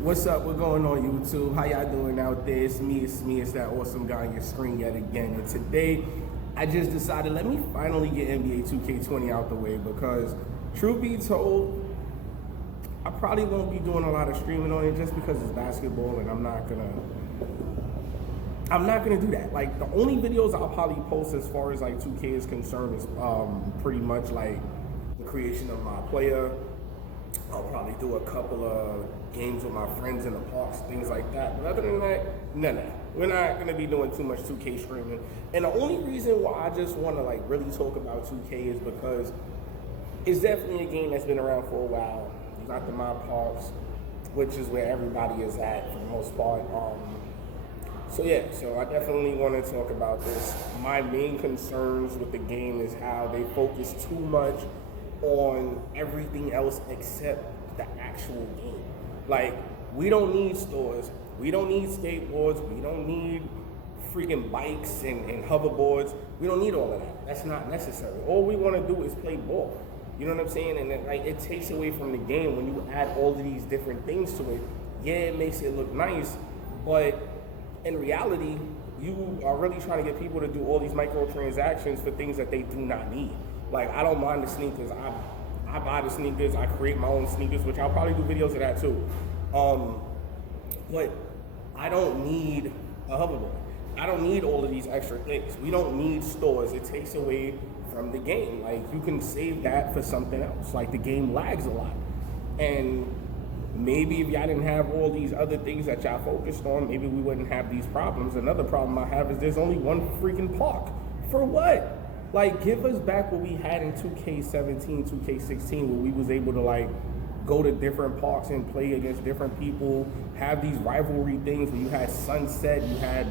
What's up? What's going on, YouTube? How y'all doing out there? It's me, it's that awesome guy on your screen yet again. And today, I just decided, let me finally get NBA 2K20 out the way because, truth be told, I probably won't be doing a lot of streaming on it just because it's basketball and I'm not gonna do that. Like, the only videos I'll probably post as far as like 2K is concerned is pretty much like the creation of my player. I'll probably do a couple of games with my friends in the parks, things like that. But other than that, no. We're not gonna be doing too much 2K streaming. And the only reason why I just wanna like really talk about 2K is because it's definitely a game that's been around for a while. You got the mob parks, which is where everybody is at for the most part. So I definitely want to talk about this. My main concerns with the game is how they focus too much on everything else except the actual game. Like, we don't need stores, we don't need skateboards, we don't need freaking bikes and hoverboards. We don't need all of that. That's not necessary. All we want to do is play ball. You know what I'm saying? And then, like, it takes away from the game when you add all of these different things to it. Yeah, it makes it look nice, but in reality, you are really trying to get people to do all these microtransactions for things that they do not need. Like, I don't mind the sneakers. I buy the sneakers. I create my own sneakers, which I'll probably do videos of that too. But I don't need a hoverboard. I don't need all of these extra things. We don't need stores. It takes away from the game. Like, you can save that for something else. Like, the game lags a lot. And maybe if y'all didn't have all these other things that y'all focused on, maybe we wouldn't have these problems. Another problem I have is there's only one freaking park. For what? Like, give us back what we had in 2K17, 2K16, where we was able to, like, go to different parks and play against different people, have these rivalry things where you had Sunset, you had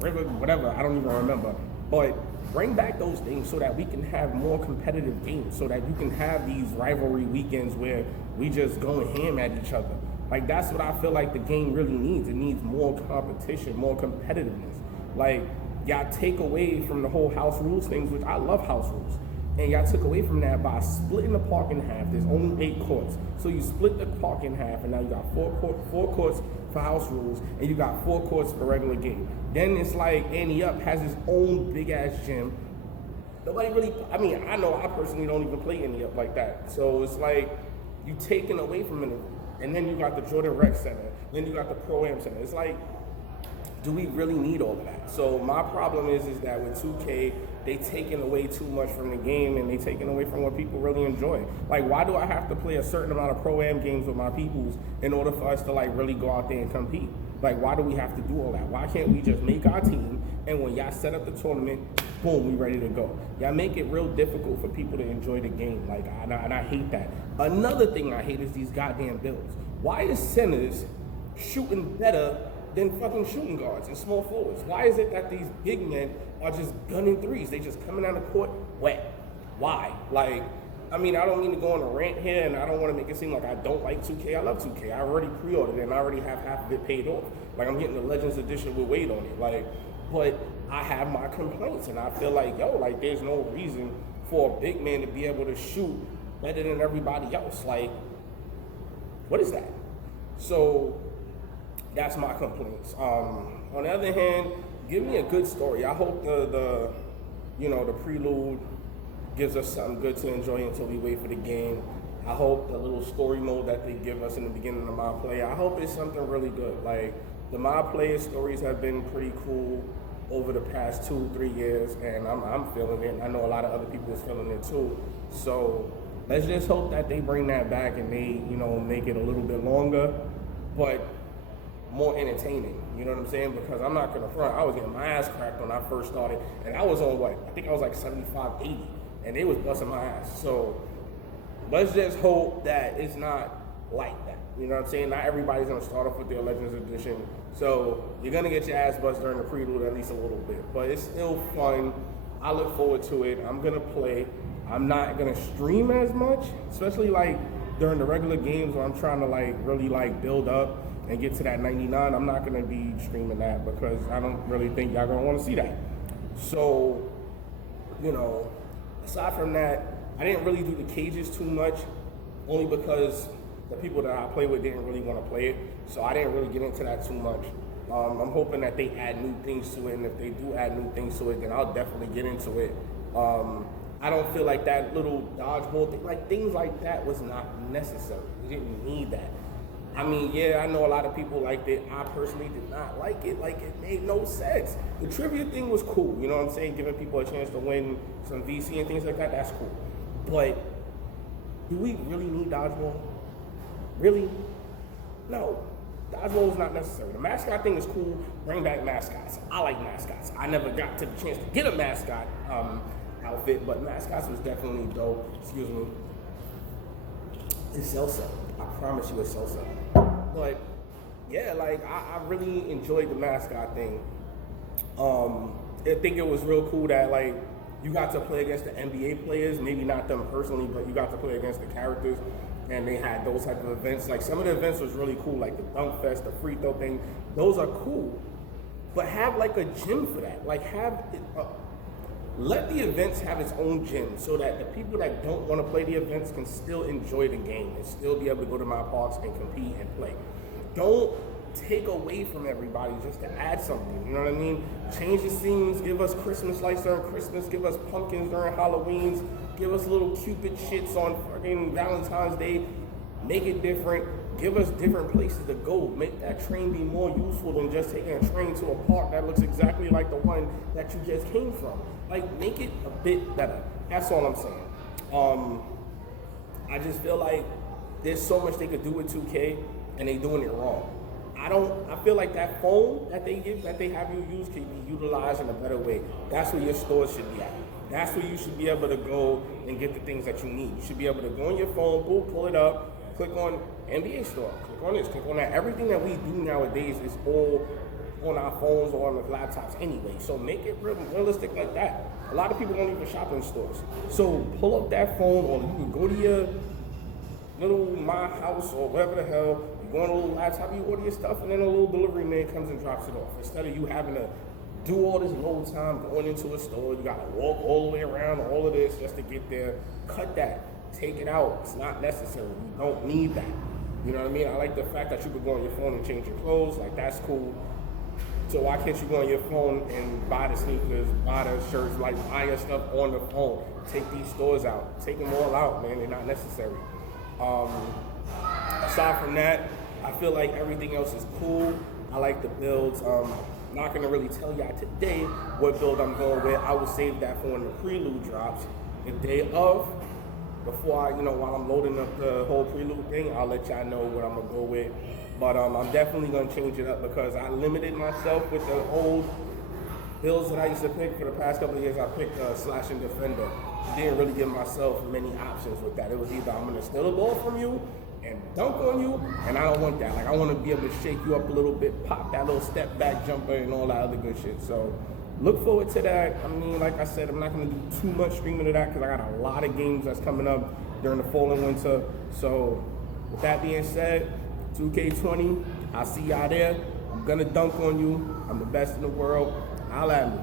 River, whatever, I don't even remember. But bring back those things so that we can have more competitive games, so that you can have these rivalry weekends where we just go ham at each other. Like, that's what I feel like the game really needs. It needs more competition, more competitiveness. Like, y'all take away from the whole house rules things, which I love house rules. And y'all took away from that by splitting the park in half. There's only 8 courts. So you split the park in half, and now you got four courts for house rules, and you got 4 courts for regular game. Then it's like Ante Up has his own big-ass gym. Nobody really, I know I personally don't even play Ante Up like that. So it's like you taking away from it. And then you got the Jordan Rec Center. Then you got the Pro-Am Center. It's like, do we really need all of that? So my problem is that with 2K, they taking away too much from the game and they taking away from what people really enjoy. Like, why do I have to play a certain amount of Pro-Am games with my peoples in order for us to, like, really go out there and compete? Like, why do we have to do all that? Why can't we just make our team, and when y'all set up the tournament, boom, we ready to go? Y'all make it real difficult for people to enjoy the game. Like, and I hate that. Another thing I hate is these goddamn builds. Why is centers shooting better than fucking shooting guards and small forwards? Why is it that these big men are just gunning threes? They just coming down the court wet. Why? Like, I don't mean to go on a rant here, and I don't want to make it seem like I don't like 2K. I love 2K. I already pre-ordered it, and I already have half of it paid off. Like, I'm getting the Legends Edition with Wade on it. Like, but I have my complaints, and I feel like, like, there's no reason for a big man to be able to shoot better than everybody else. Like, what is that? So that's my complaints. On the other hand, give me a good story. I hope the prelude gives us something good to enjoy until we wait for the game. I hope the little story mode that they give us in the beginning of my play, I hope it's something really good. Like, the my player stories have been pretty cool over the past 2-3 years, and I'm feeling it, and I know a lot of other people is feeling it too. So let's just hope that they bring that back and they, make it a little bit longer, but more entertaining, you know what I'm saying? Because I'm not gonna front, I was getting my ass cracked when I first started, and I was on what? I think I was like 75, 80, and they was busting my ass. So let's just hope that it's not like that, you know what I'm saying? Not everybody's gonna start off with their Legends Edition, so you're gonna get your ass bust during the prelude at least a little bit, but it's still fun. I look forward to it. I'm gonna play. I'm not gonna stream as much, especially like during the regular games where I'm trying to like really like build up and get to that 99. I'm not gonna be streaming that because I don't really think y'all gonna want to see that. So, aside from that, I didn't really do the cages too much, only because the people that I play with didn't really want to play it, so I didn't really get into that too much. I'm hoping that they add new things to it, and if they do add new things to it, then I'll definitely get into it. I don't feel like that little dodgeball thing, like things like that was not necessary. We didn't need that. I mean, yeah, I know a lot of people liked it. I personally did not like it. Like, it made no sense. The trivia thing was cool, you know what I'm saying? Giving people a chance to win some VC and things like that, that's cool. But do we really need dodgeball? Really? No. Dodgeball is not necessary. The mascot thing is cool. Bring back mascots. I like mascots. I never got to the chance to get a mascot outfit, but mascots was definitely dope. Excuse me. It's Elsa. I promise you it's Elsa. But yeah, like I really enjoyed the mascot thing. I think it was real cool that like you got to play against the NBA players, maybe not them personally, but you got to play against the characters, and they had those type of events. Like some of the events was really cool, like the dunk fest, the free throw thing. Those are cool, but have like a gym for that. Like let the events have its own gym so that the people that don't want to play the events can still enjoy the game and still be able to go to my parks and compete and play. Don't take away from everybody just to add something, you know what I mean? Change the scenes, give us Christmas lights during Christmas, give us pumpkins during Halloweens, give us little Cupid shits on fucking Valentine's Day, make it different, give us different places to go, make that train be more useful than just taking a train to a park that looks exactly like the one that you just came from. Like, make it a bit better. That's all I'm saying. I just feel like there's so much they could do with 2K, and they doing it wrong. I feel like that phone that they have you use can be utilized in a better way. That's where your store should be at. That's where you should be able to go and get the things that you need. You should be able to go on your phone, boom, pull it up, click on NBA store, click on this, click on that. Everything that we do nowadays is all on our phones or on the laptops anyway. So make it realistic like that. A lot of people don't even shop in stores. So pull up that phone, or you can go to your little My House or whatever the hell. You go on a little laptop, you order your stuff, and then a little delivery man comes and drops it off. Instead of you having to do all this load time going into a store, you gotta walk all the way around all of this just to get there. Cut that. Take it out. It's not necessary. You don't need that. You know what I mean? I like the fact that you can go on your phone and change your clothes. Like, that's cool. So why can't you go on your phone and buy the sneakers, buy the shirts, like buy your stuff on the phone? Take these stores out. Take them all out, man. They're not necessary. Aside from that, I feel like everything else is cool. I like the builds. Not gonna really tell y'all today what build I'm going with. I will save that for when the prelude drops. The day of, before while I'm loading up the whole prelude thing, I'll let y'all know what I'm gonna go with. But I'm definitely gonna change it up because I limited myself with the old builds that I used to pick for the past couple of years. I picked Slashing Defender. Didn't really give myself many options with that. It was either I'm gonna steal the ball from you and dunk on you, and I don't want that. Like, I want to be able to shake you up a little bit, pop that little step back jumper and all that other good shit. So look forward to that. I mean, like I said, I'm not going to do too much streaming of that because I got a lot of games that's coming up during the fall and winter. So with that being said, 2K20, I'll see y'all there. I'm going to dunk on you. I'm the best in the world. Holla at me.